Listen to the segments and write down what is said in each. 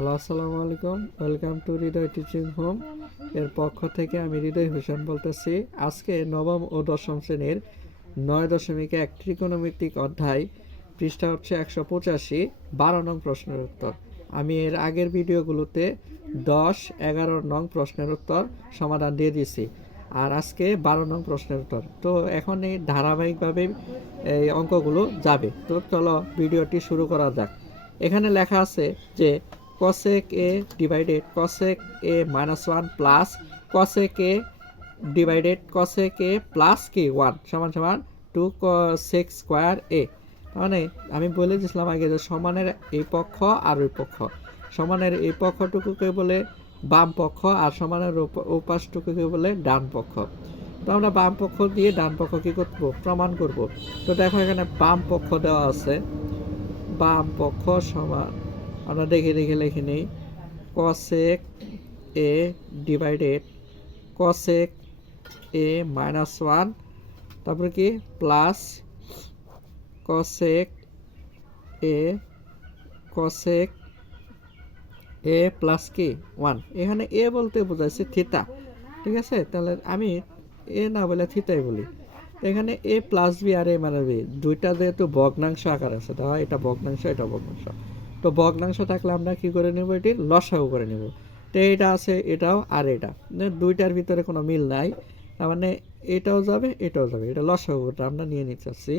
Hello, আসসালামু আলাইকুম। Welcome to Hridoy teaching home এর পক্ষ থেকে আমি হৃদয় হোসেন বলতেছি। আজকে নবম ও দশম শ্রেণির নয় দশমিক এক ত্রিকোণমিতিক অধ্যায়, পৃষ্ঠা হচ্ছে একশো পঁচাশি, বারো নং প্রশ্নের উত্তর। আমি এর আগের ভিডিওগুলোতে দশ, এগারো নং প্রশ্নের উত্তর সমাধান দিয়ে দিয়েছি। আর আজকে বারো নং প্রশ্নের উত্তর। তো এখন এই ধারাবাহিকভাবে এই অঙ্কগুলো যাবে। তো চলো ভিডিওটি শুরু করা যাক। এখানে লেখা আছে যে cosec a divided cosec a minus one plus cosec a divided cosec a plus কি ওয়ান সমান সমান টু cosec স্কোয়ার a মানে আমি বলে দিয়েছিলাম আগে যে সমানের এই পক্ষ আর ওই পক্ষ। সমানের এই পক্ষটুকুকে বলে বাম পক্ষ আর সমানের উপ- উপাসটুকুকে বলে ডান পক্ষ। তো আমরা বাম পক্ষ দিয়ে ডান পক্ষ কি করব? প্রমাণ করব। তো দেখো এখানে বাম পক্ষ দেওয়া আছে। বাম পক্ষ সমান আমরা দেখে দেখে লিখে নিই। Cosec A divided cosec A minus one তারপরে কি? Plus cosec A cosec A plus কি ওয়ান এখানে এ বলতে বোঝাচ্ছে থিতা ঠিক আছে? তাহলে আমি এ না বলে থিতাই বলি। এখানে এ প্লাস বি আর এ মানে বি দুইটা যেহেতু ভগ্নাংশ আকার আছে তো এটা ভগ্নাংশ এটা ভগ্নাংশ। তো ভগ্নাংশ থাকলে আমরা কী করে নেব এটি? লসাগু করে নেব। তো এটা আছে, এটাও আর এটা। দুইটার ভিতরে কোনো মিল নাই। তার মানে এটাও যাবে এটাও যাবে। এটা লসাগুটা আমরা নিয়ে নিতেছি।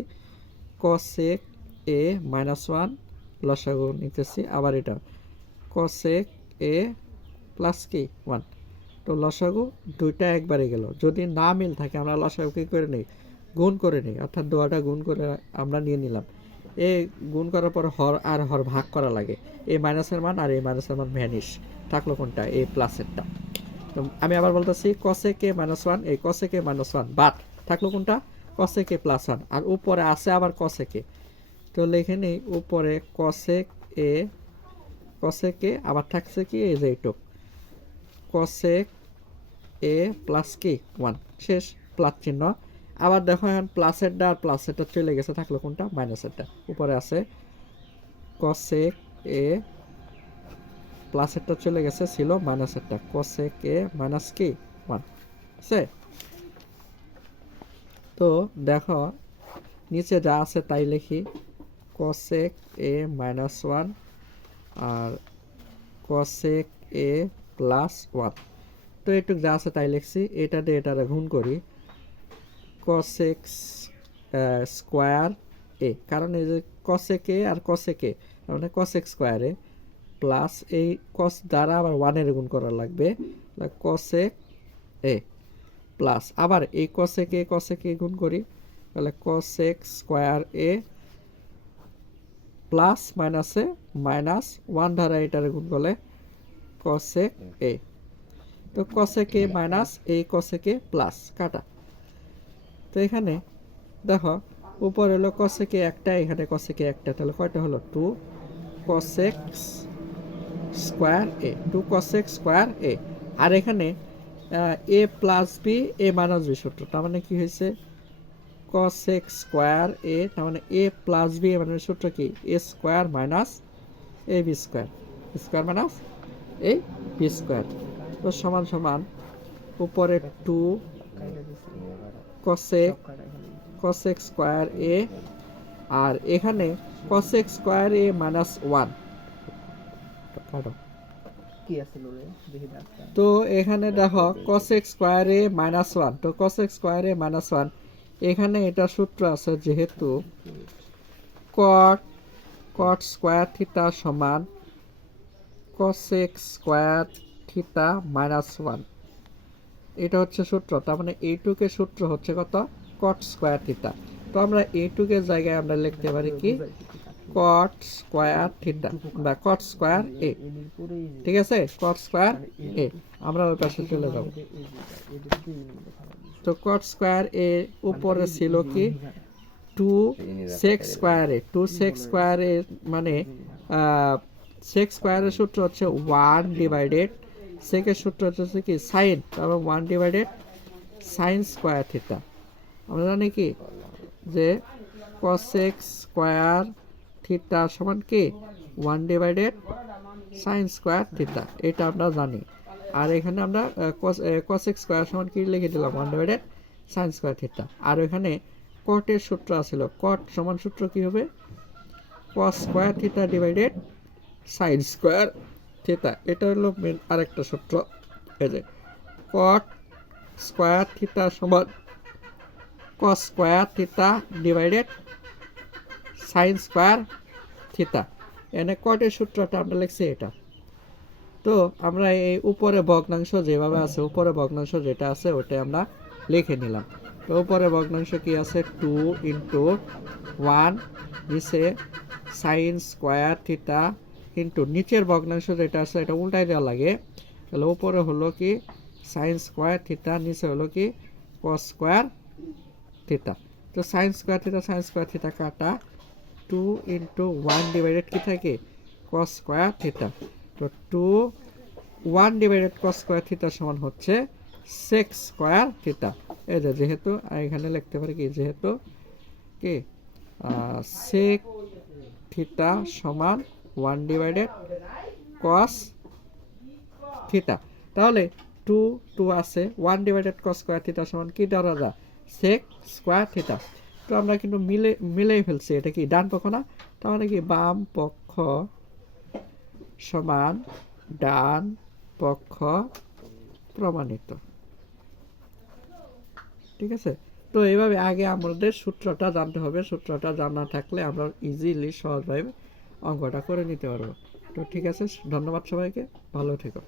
কসেক এ মাইনাস ওয়ান লসাগু নিতেছি। আবার এটা। কসেক এ প্লাস কি? ওয়ান তো লসাগু দুইটা একবারে গেল। যদি না মিল থাকে, আমরা লসাগু কী করে নিই? গুণ করে নিই। অর্থাৎ দোয়াটা গুণ করে আমরা নিয়ে নিলাম। এ গুণ করার পর হর আর হর ভাগ করা লাগে। এই মাইনাসের মান আর এই মাইনাসের মান ভ্যানিশ। থাকল কোনটা? এই প্লাসেরটা তো আমি আবার বলতেছি কসে কে মাইনাস ওয়ান এই কসে কে মাইনাস ওয়ান বাট থাকল কোনটা? কসে কে প্লাস ওয়ান আর উপরে আছে আবার কসে কে তো লিখে নেই, উপরে কসেক এ কসেক এ আবার থাকছে কি? এই যে এইটুক। কসেক এ প্লাস কি ওয়ান শেষ। প্লাস চিহ্ন। আবার দেখো এখন প্লাসেরটা আর প্লাসেরটা চলে গেছে, থাকল কোনটা? মাইনাসেরটা। উপরে আছে কসেক এ প্লাসেরটা চলে গেছে, ছিল মাইনাসেরটা। কসেক এ মাইনাস কি? ওয়ান আছে? তো দেখো, নিচে যা আছে তাই লিখি। কসেক এ মাইনাস ওয়ান আর কসেক এ প্লাস ওয়ান তো এটুক যা আছে তাই লিখছি, এটা দিয়ে এটা গুণ করি। কসেক স্কোয়ার এ কারণ এই যে cosec A R cosec A মানে কসেক স্কোয়ার এ প্লাস এই কস দ্বারা আবার ওয়ানের গুণ করা লাগবে। কসেক এ প্লাস আবার এই কসেক এ কসেক এ গুণ করি। তাহলে কসেক স্কোয়ার এ প্লাস মাইনাসে মাইনাস ওয়ান দ্বারা এটার গুণ করলে কসেক এ। তো কসেক এ মাইনাস এই কসেক এ প্লাস কাটা। তো এখানে, দেখো, উপরে হলো কসেক একটা, এখানে কসেক একটা, তাহলে কয়টা হলো? Two cosec square A two cosec square A আর এখানে A plus B A minus B সূত্র, তার মানে কি হয়েছে? কসেক স্কোয়ার এ তার মানে এ প্লাস বি এ মানে সূত্র কি? A square minus A B square square minus A B square তো সমান সমান, উপরে two cosec cosec square A আর এখানে cosec square A minus one তো এখানে দেখো কসেক স্কোয়ারে মাইনাস ওয়ান তো কসেক স্কোয়ারে মাইনাস ওয়ান এখানে এটা সূত্র আছে যেহেতু কট কট স্কোয়ার থিতা সমান cosec square theta minus one এটা হচ্ছে সূত্র, তার মানে এইটুকের সূত্র হচ্ছে কত? কট স্কোয়ার থিটা তো আমরা এ এইটুকের জায়গায় আমরা লিখতে পারি কি? কট স্কোয়ার থিটা বা কট স্কোয়ার এ ঠিক আছে? কট স্কোয়ার এ আমরা ওই পাশে চলে যাব। তো কট স্কোয়ার এ উপরে ছিল কি? Two sec square A two sec square A মানে সেক্স স্কোয়ারের সূত্র হচ্ছে ওয়ান ডিভাইডেড সেকের সূত্র হচ্ছে কি সাইন তারপর one divided sine square theta আমরা জানি কি, যে কসেক স্কোয়ার থিটা সমান কি one divided sine square theta এটা আমরা জানি। আর এখানে আমরা কসেক স্কোয়ার সমান কি লিখে দিলাম one divided sine square theta আর এখানে কটের সূত্র আছিল কট সমান সূত্র কি হবে? Cos square theta divided sine square theta এটা হলো মেন আরেকটা সূত্র। এই যে কট স্কোয়ার থিতা সমান cos square theta divided sine square theta এনে কটের সূত্রটা আমরা লিখছি এটা। তো, আমরা এই উপরে ভগ্নাংশ যেভাবে আছে, উপরে ভগ্নাংশ যেটা আছে, ওটা আমরা লিখে নিলাম। তো, উপরে ভগ্নাংশ কি আছে? টু ইন্টু ওয়ান নিচে সাইন স্কোয়ার থিতা ইন্টু নিচের ভগ্নাংশ যেটা আছে, এটা উল্টাই দেওয়া লাগে। তাহলে উপরে হলো কি সাইন স্কোয়ার থিতা নিচে হলো কি কস স্কোয়ার থিতা তো sine square theta sine square theta কাটা টু ইন্টু ওয়ান ডিভাইডেড কি থাকে? কস স্কোয়ার থিতা তো two one divided cos square theta সমান হচ্ছে সেক্স স্কোয়ার থিতা এই যে যেহেতু এখানে লিখতে পারি কি, যেহেতু কি সেক থিতা সমান ওয়ান ডিভাইডেড কস থিতা তাহলে টু টু আছে one divided cos square theta সমান কি? ধরা যায় সেক স্কোয়ার থিতা তো আমরা কিন্তু মিলে, মিলেই ফেলছি, এটা কি ডান পক্ষ না? মানে কি বাম পক্ষ সমান ডান পক্ষ প্রমাণিত। ঠিক আছে? তো এইভাবে আগে আমাদের সূত্রটা জানতে হবে। সূত্রটা জানা থাকলে আমরা ইজিলি সহজভাবে অঙ্কটা করে নিতে পারব। তো ঠিক আছে ধন্যবাদ সবাইকে ভালো থেকো।